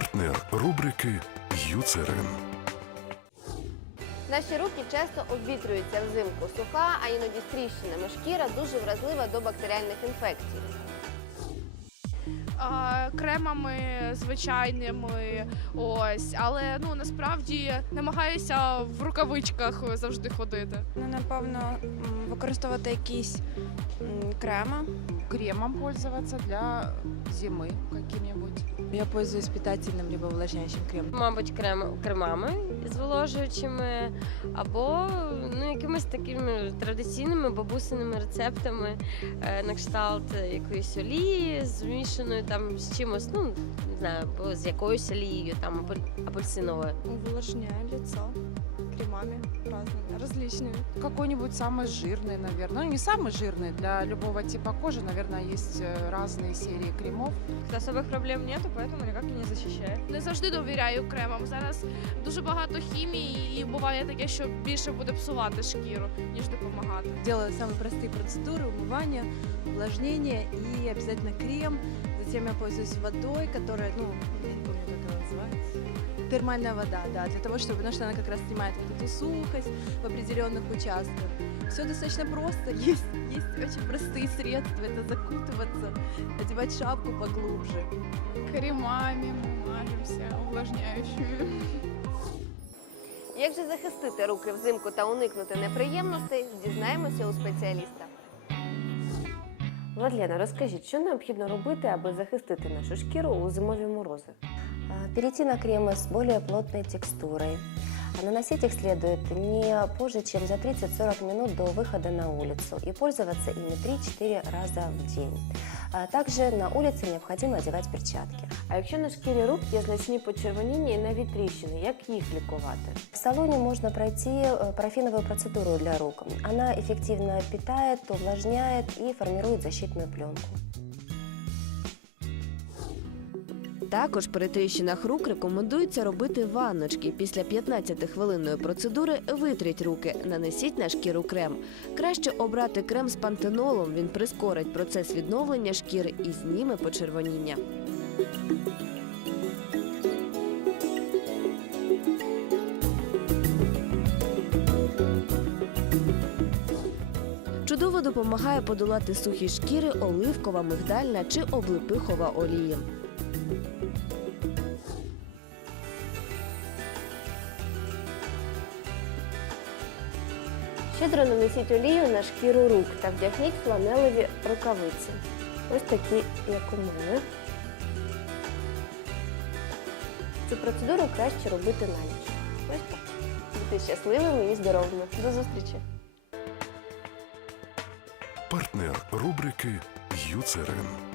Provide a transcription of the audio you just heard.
Партнер рубрики Юцерин. Наші руки часто обвітрюються взимку суха, а іноді стріщинами. Шкіра дуже вразлива до бактеріальних інфекцій. Кремами звичайними. Ось, але ну насправді намагаюся в рукавичках завжди ходити. Ну, напевно, використовувати якісь креми. кремом пользоваться для зимы каким-нибудь. Я пользуюсь питательным либо увлажняющим кремом. мабуть, крем, кремами зволожуючими, або ну, якимись такими традиційними бабусиними рецептами е, на кшталт якоїсь олії, змішаної там з чимось, ну не знаю, або з якоюсь олією, там апель- апельсиновою. Увлажняю лицо кремами разными, различными. Какой-нибудь самый жирный, наверное. Ну, не самый жирный. Для любого типа кожи, наверное, есть э, разные серии кремов. Особых проблем нету, поэтому никак и не защищает. Не завжди довіряю кремам. Зараз дуже багато хімії, і буває таке, що більше буде псувати шкіру, ніж допомагати. Делаю самые простые процедуры, умывание, увлажнение и обязательно крем. Затем я пользуюсь водой, которая, ну, я не помню, как она называется. Термальная вода, да, для того, чтобы, потому что она как раз снимает вот эту сухость в определенных участках. Все достаточно просто, есть, есть очень простые средства, это закутываться, одевать шапку поглубже. Кремами ми мажемося, увлажняючими. Як же захистити руки взимку та уникнути неприємностей, дізнаємося у спеціаліста. Владлена, розкажіть, що необхідно робити, аби захистити нашу шкіру у зимові морози? Перейти на кремы с более плотной текстурой. А Наносить их следует не позже, чем за 30-40 минут до выхода на улицу и пользоваться ими 3-4 раза в день. А Также на улице необходимо одевать перчатки. А якщо на шкірі рук є значні почервоніння і навіть тріщини, як їх лікувати? В салоне можно пройти э, парафиновую процедуру для рук. Она эффективно питает, увлажняет и формирует защитную пленку. Також при тріщинах рук рекомендується робити ванночки. Після 15-хвилинної процедури витріть руки, нанесіть на шкіру крем. Краще обрати крем з пантенолом. Він прискорить процес відновлення шкіри і зніме почервоніння. Чудово допомагає подолати сухі шкіри оливкова, мигдальна чи облепихова олії. Щедро нанесіть олію на шкіру рук та вдягніть фланелеві рукавиці. Ось такі, як у мене. Цю процедуру краще робити на ніч. Ось так. Бути щасливими і здоровими. До зустрічі! Партнер рубрики Юцерин.